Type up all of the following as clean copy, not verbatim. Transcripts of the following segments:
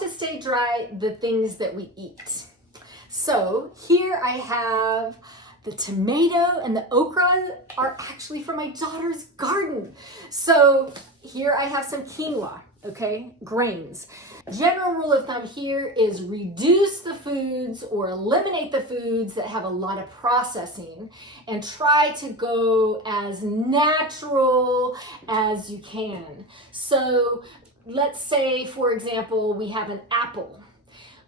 to stay dry the things that we eat. So here I have the tomato and the okra are actually from my daughter's garden. So here I have some quinoa, okay, grains. General rule of thumb here is reduce the foods or eliminate the foods that have a lot of processing and try to go as natural as you can. So let's say, for example, we have an apple.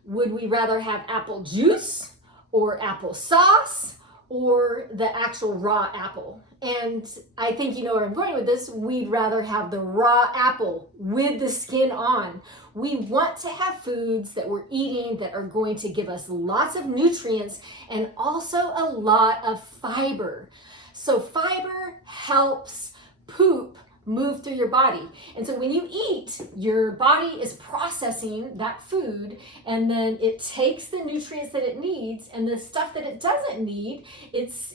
Would we rather have apple juice or apple sauce or the actual raw apple? And I think you know where I'm going with this. We'd rather have the raw apple with the skin on. We want to have foods that we're eating that are going to give us lots of nutrients and also a lot of fiber. So fiber helps poop move through your body. And so when you eat, your body is processing that food and then it takes the nutrients that it needs and the stuff that it doesn't need, it's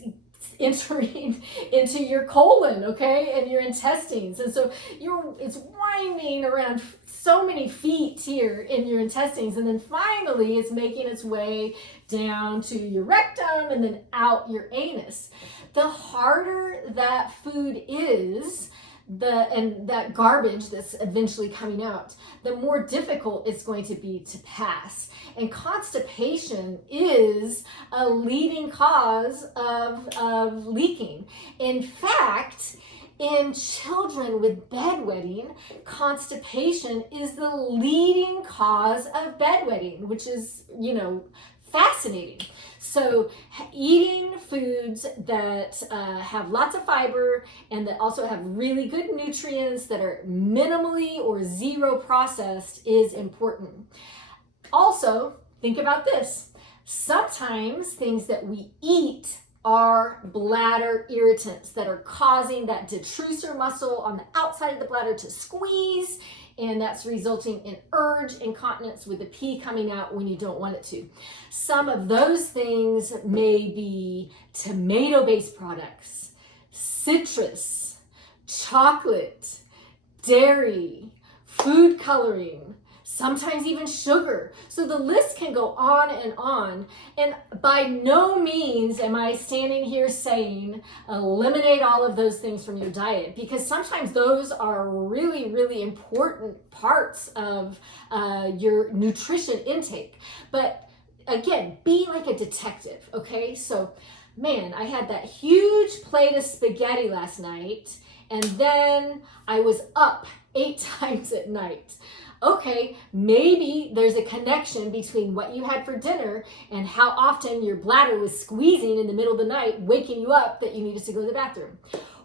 entering into your colon, okay, and your intestines. And so it's winding around so many feet here in your intestines, and then finally it's making its way down to your rectum and then out your anus. The harder that food is, and that garbage that's eventually coming out, the more difficult it's going to be to pass. And constipation is a leading cause of leaking. In fact, in children with bedwetting, constipation is the leading cause of bedwetting, which is, fascinating. So eating foods that have lots of fiber and that also have really good nutrients that are minimally or zero processed is important. Also, think about this. Sometimes things that we eat are bladder irritants that are causing that detrusor muscle on the outside of the bladder to squeeze, and that's resulting in urge incontinence with the pee coming out when you don't want it to. Some of those things may be tomato-based products, citrus, chocolate, dairy, food coloring, sometimes even sugar. So the list can go on. And by no means am I standing here saying eliminate all of those things from your diet, because sometimes those are really, really important parts of your nutrition intake. But again, be like a detective, okay? So, man, I had that huge plate of spaghetti last night, and then I was up 8 times at night. Okay, maybe there's a connection between what you had for dinner and how often your bladder was squeezing in the middle of the night, waking you up that you needed to go to the bathroom.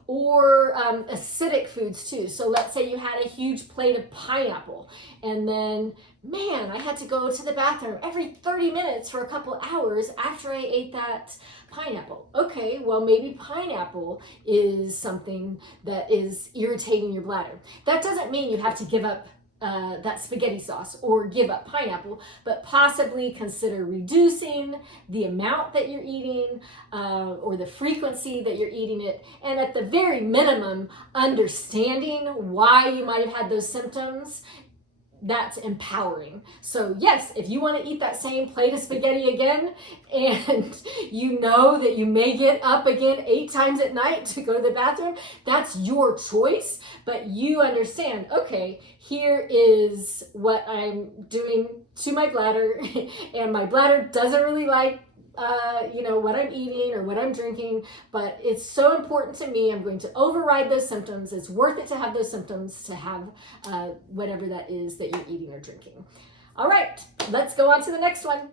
Or acidic foods too. So let's say you had a huge plate of pineapple and then, man, I had to go to the bathroom every 30 minutes for a couple hours after I ate that pineapple. Okay, well, maybe pineapple is something that is irritating your bladder. That doesn't mean you have to give up that spaghetti sauce or give up pineapple, but possibly consider reducing the amount that you're eating or the frequency that you're eating it, and at the very minimum, understanding why you might have had those symptoms. That's empowering. So yes, if you want to eat that same plate of spaghetti again, and you know that you may get up again 8 times at night to go to the bathroom, that's your choice. But you understand, okay, here is what I'm doing to my bladder, and my bladder doesn't really like what I'm eating or what I'm drinking, but it's so important to me. I'm going to override those symptoms. It's worth it to have those symptoms to have whatever that is that you're eating or drinking. All right, let's go on to the next one.